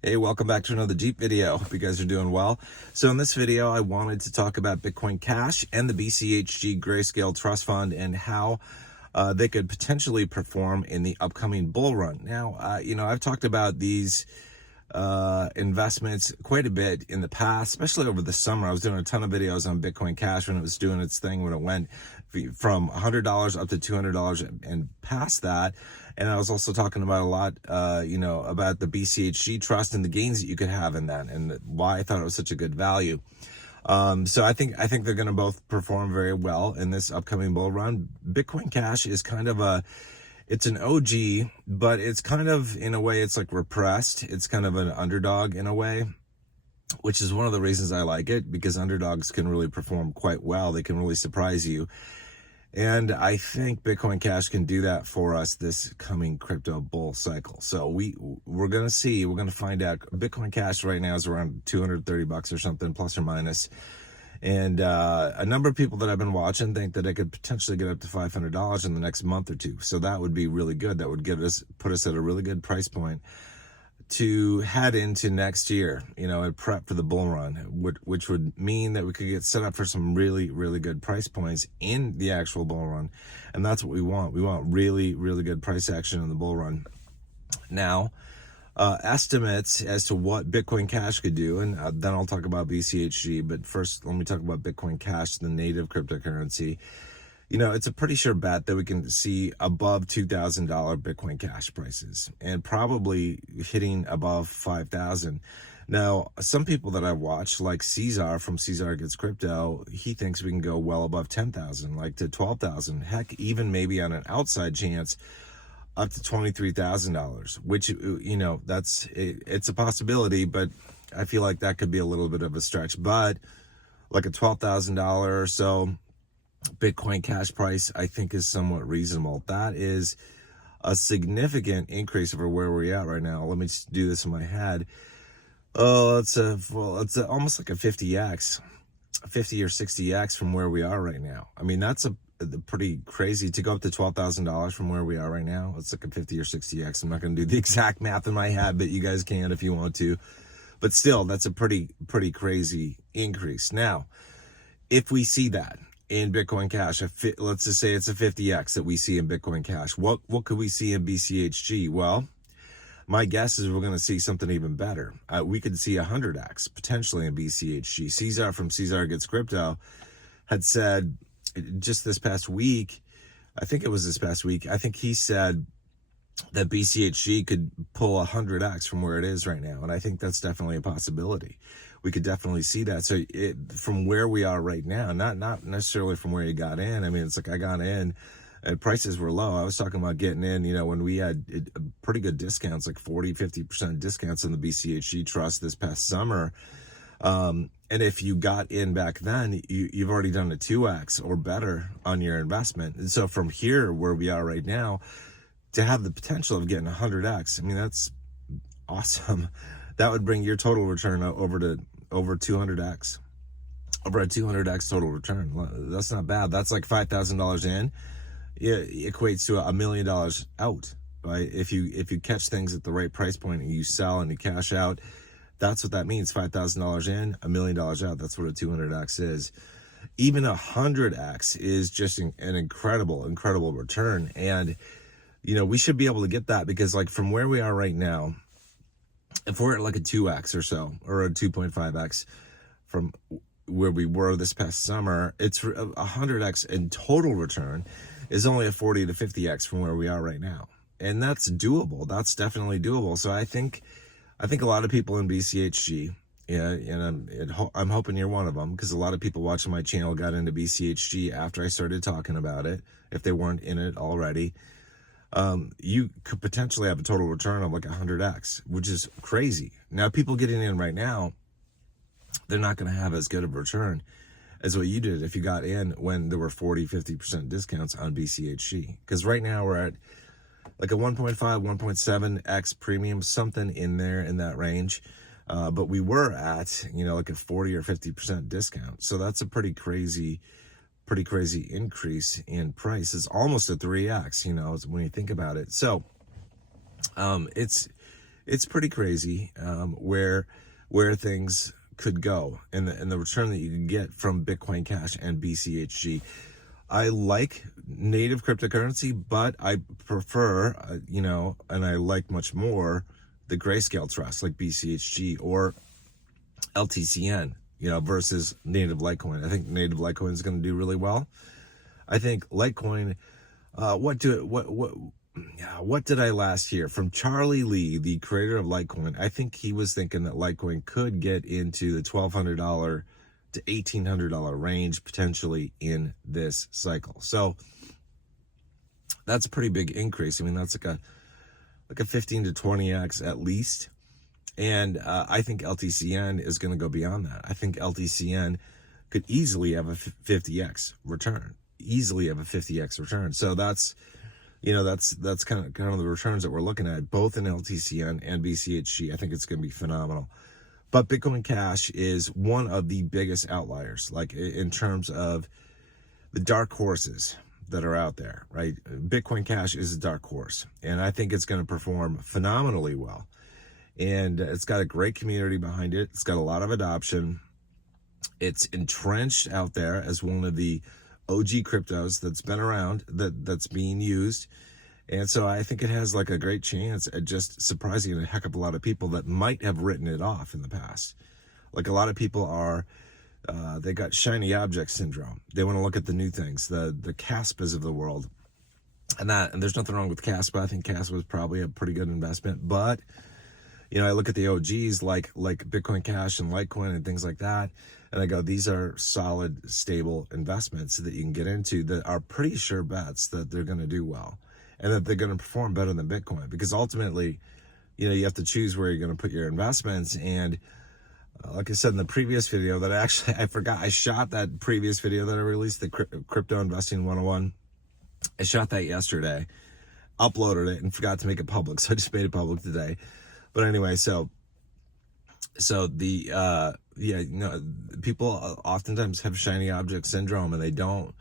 Hey, welcome back to another Jeep video. Hope you guys are doing well. So in this video, I wanted to talk about Bitcoin Cash and the BCHG Grayscale Trust Fund and how they could potentially perform in the upcoming bull run. Now, I've talked about these investments quite a bit in the past, especially over the summer. I was doing a ton of videos on Bitcoin Cash when it was doing its thing, when it went from $100 up to $200 and past that. And I was also talking about a lot, about the BCHG trust and the gains that you could have in that, and why I thought it was such a good value. So I think they're going to both perform very well in this upcoming bull run. Bitcoin Cash is kind of it's an OG, but it's kind of, in a way, it's like repressed. It's kind of an underdog in a way, which is one of the reasons I like it, because underdogs can really perform quite well. They can really surprise you. And I think Bitcoin Cash can do that for us this coming crypto bull cycle. So we're going to find out. Bitcoin Cash right now is around 230 bucks or something, plus or minus. And a number of people that I've been watching think that it could potentially get up to $500 in the next month or two. So that would be really good. That would put us at a really good price point to head into next year, and prep for the bull run, which would mean that we could get set up for some really, really good price points in the actual bull run. And that's what we want. We want really, really good price action in the bull run. Now, estimates as to what Bitcoin Cash could do, and then I'll talk about BCHG. But first, let me talk about Bitcoin Cash, the native cryptocurrency. It's a pretty sure bet that we can see above $2,000 Bitcoin Cash prices, and probably hitting above 5,000. Now, some people that I watch, like Cesar from Cesar Gets Crypto, he thinks we can go well above 10,000, like to 12,000. Heck, even maybe on an outside chance, up to $23,000, which, it's a possibility, but I feel like that could be a little bit of a stretch. But like a $12,000 or so Bitcoin Cash price, I think, is somewhat reasonable. That is a significant increase over where we're at right now. Let me just do this in my head. Oh, it's almost like a 50x, 50 or 60x from where we are right now. I mean, that's a pretty crazy to go up to $12,000 from where we are right now. It's like a 50 or 60x. I'm not going to do the exact math in my head, but you guys can if you want to. But still, that's a pretty crazy increase. Now, if we see that in Bitcoin Cash, let's just say it's a 50x that we see in Bitcoin Cash, what could we see in BCHG? Well, my guess is we're going to see something even better. We could see 100x potentially in BCHG. Cesar from Cesar Gets Crypto had said just this past week, I think he said that BCHG could pull 100x from where it is right now. And I think that's definitely a possibility. We could definitely see that. So from where we are right now, not necessarily from where you got in. I mean, it's like I got in and prices were low. I was talking about getting in, when we had pretty good discounts, like 40-50% discounts in the BCHG trust this past summer. And if you got in back then, you've already done a 2x or better on your investment. And so from here, where we are right now, to have the potential of getting 100x, I mean, that's awesome. That would bring your total return over 200x, over a 200x total return. That's not bad. That's like $5,000 in. It equates to $1 million out, right? If you catch things at the right price point and you sell and you cash out, that's what that means. $5,000 in, $1 million out. That's what a 200x is. Even 100x is just an incredible return. And we should be able to get that, because like from where we are right now, if we're at like a 2x or so, or a 2.5x from where we were this past summer, it's 100x in total return is only a 40 to 50x from where we are right now. And that's doable. That's definitely doable. So I think a lot of people in BCHG, and I'm hoping you're one of them, because a lot of people watching my channel got into BCHG after I started talking about it, if they weren't in it already. You could potentially have a total return of like 100x, which is crazy. Now, people getting in right now, they're not going to have as good of a return as what you did if you got in when there were 40-50% discounts on BCHG. Because right now we're at like a 1.5, 1.7x premium, something in there in that range. But we were at, like a 40 or 50% discount. So that's a pretty crazy increase in price. It's almost a 3x, when you think about it. So it's it's pretty crazy where things could go and the return that you can get from Bitcoin Cash and BCHG. I like native cryptocurrency, but I prefer, and I like much more the Grayscale Trust like BCHG or LTCN, versus native Litecoin. I think native Litecoin is going to do really well. I think Litecoin, what did I last hear from Charlie Lee, the creator of Litecoin? I think he was thinking that Litecoin could get into the $1,200 to $1,800 range potentially in this cycle. So that's a pretty big increase. I mean, that's like a 15 to 20x at least. And I think LTCN is going to go beyond that. I think LTCN could easily have a 50x return. So that's kind of the returns that we're looking at, both in LTCN and BCHG. I think it's going to be phenomenal. But Bitcoin Cash is one of the biggest outliers, like in terms of the dark horses that are out there, right? Bitcoin Cash is a dark horse, and I think it's going to perform phenomenally well. And it's got a great community behind it. It's got a lot of adoption. It's entrenched out there as one of the OG cryptos that's been around, that's being used. And so I think it has like a great chance at just surprising a heck of a lot of people that might have written it off in the past. Like a lot of people are, they got shiny object syndrome. They want to look at the new things, the Caspas of the world. And there's nothing wrong with Caspa. I think Caspa was probably a pretty good investment. But, I look at the OGs like Bitcoin Cash and Litecoin and things like that. And I go, these are solid, stable investments that you can get into that are pretty sure bets that they're going to do well and that they're going to perform better than Bitcoin. Because ultimately, you have to choose where you're going to put your investments. And like I said in the previous video that I forgot, I shot that previous video that I released, the Crypto Investing 101. I shot that yesterday, uploaded it, and forgot to make it public. So I just made it public today. But anyway, so the, people oftentimes have shiny object syndrome, and they don't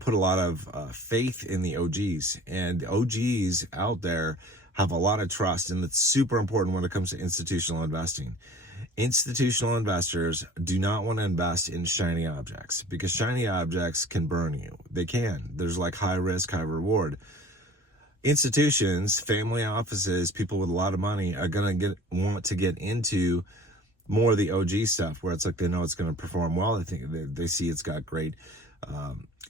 put a lot of faith in the OGs. And the OGs out there have a lot of trust, and it's super important when it comes to institutional investing. Institutional investors do not want to invest in shiny objects because shiny objects can burn you. They can. There's like high risk, high reward. Institutions, family offices, people with a lot of money are going to want to get into more of the OG stuff where it's like they know it's going to perform well. I think they see it's got great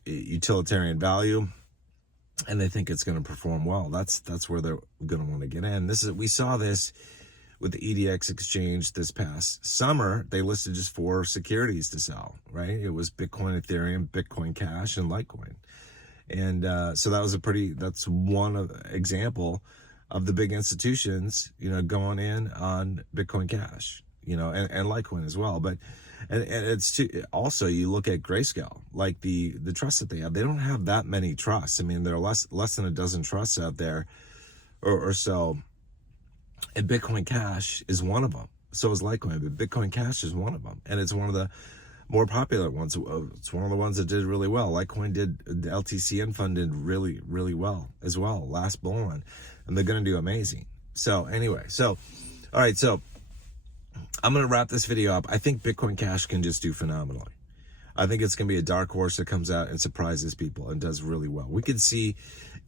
utilitarian value, and they think it's going to perform well. That's where they're going to want to get in. We saw this with the EDX exchange this past summer. They listed just 4 securities to sell, right? It was Bitcoin, Ethereum, Bitcoin Cash, and Litecoin. And so that's one example of the big institutions, going in on Bitcoin Cash, and Litecoin as well. But and it's also, you look at Grayscale, like the trust that they have. They don't have that many trusts. I mean, there are less than a dozen trusts out there, or so. And Bitcoin Cash is one of them. So is Litecoin, but Bitcoin Cash is one of them, and it's one of the more popular ones. It's one of the ones that did really well. Litecoin the LTCN fund did really, really well as well last bull run, and they're going to do amazing. So anyway, all right, so I'm going to wrap this video up. I think Bitcoin Cash can just do phenomenally. I think it's going to be a dark horse that comes out and surprises people and does really well. We could see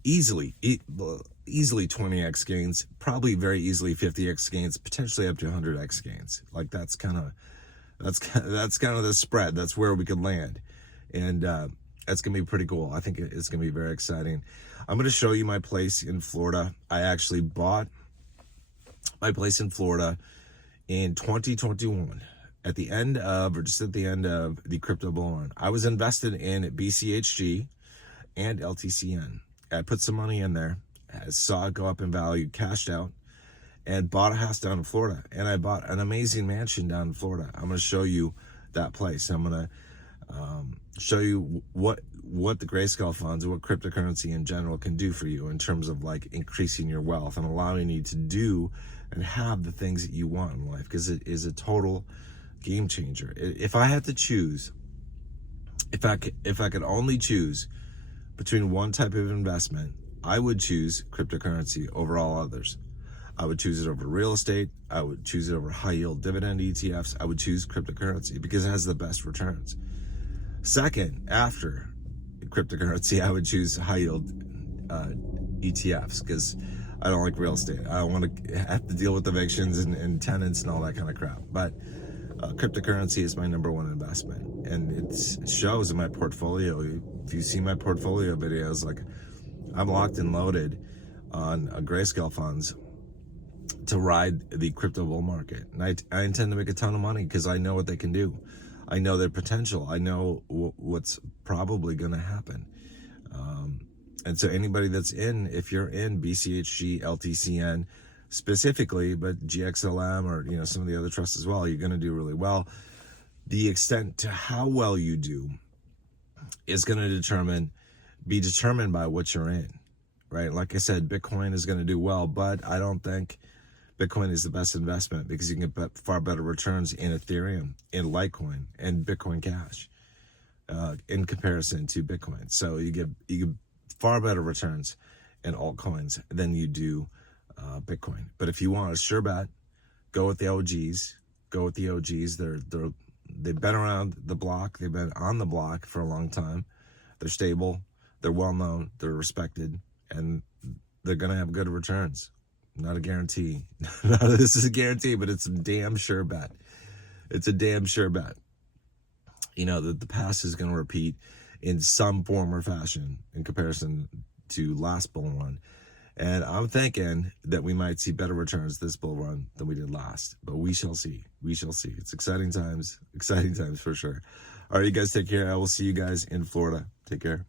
easily 20x gains, probably very easily 50x gains, potentially up to 100x gains. Like that's kind of the spread. That's where we could land. And that's going to be pretty cool. I think it's going to be very exciting. I'm going to show you my place in Florida. I actually bought my place in Florida in 2021 at the end of the crypto bull run. I was invested in BCHG and LTCN. I put some money in there, saw it go up in value, cashed out, and bought a house down in Florida. And I bought an amazing mansion down in Florida. I'm going to show you that place. I'm going to show you what the Grayscale funds and what cryptocurrency in general can do for you in terms of like increasing your wealth and allowing you to do and have the things that you want in life, because it is a total game changer. If I had to choose, if I could only choose between one type of investment, I would choose cryptocurrency over all others. I would choose it over real estate. I would choose it over high yield dividend ETFs. I would choose cryptocurrency because it has the best returns. Second, after cryptocurrency, I would choose high yield ETFs because I don't like real estate. I don't want to have to deal with evictions and tenants and all that kind of crap. But cryptocurrency is my number one investment, and it shows in my portfolio. If you see my portfolio videos, like I'm locked and loaded on grayscale funds to ride the crypto bull market, and I intend to make a ton of money because I know what they can do. I know their potential. I know what's probably going to happen. And so anybody that's if you're in BCHG, LTCN specifically, but GXLM or some of the other trusts as well, you're going to do really well. The extent to how well you do is going to be determined by what you're in, right? Like I said, Bitcoin is going to do well, but I don't think Bitcoin is the best investment because you can get far better returns in Ethereum, in Litecoin, and Bitcoin Cash in comparison to Bitcoin. So you get far better returns in altcoins than you do Bitcoin. But if you want a sure bet, go with the OGs. Go with the OGs. They've been around the block. They've been on the block for a long time. They're stable. They're well known. They're respected, and they're gonna have good returns. Not a guarantee. This is a guarantee, but it's a damn sure bet. It's a damn sure bet. The past is going to repeat in some form or fashion in comparison to last bull run. And I'm thinking that we might see better returns this bull run than we did last. But we shall see. We shall see. It's exciting times for sure. All right, you guys take care. I will see you guys in Florida. Take care.